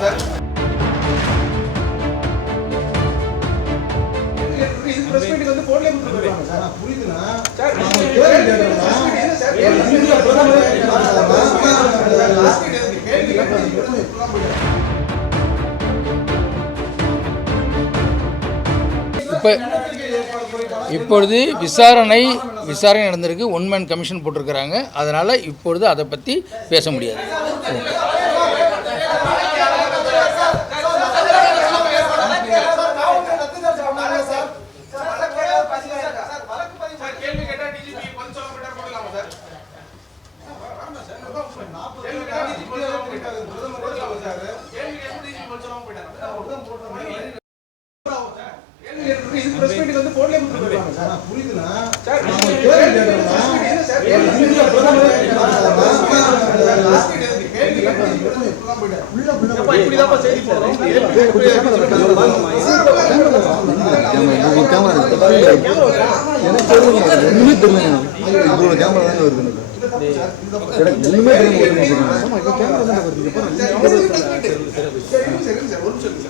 Sir. இப்போ இப்பொழுது விசாரணை விசாரணை நடந்திருக்கு. ஒன் மேன் கமிஷன் போட்டிருக்கிறாங்க. அதனால் இப்பொழுது அதை பற்றி பேச முடியாது. ஒண்ணுமே தெரியல இவ்வளவு கேமரா தானே வருது எனக்கு ஒண்ணுமே தெரியல சரி சரி சார்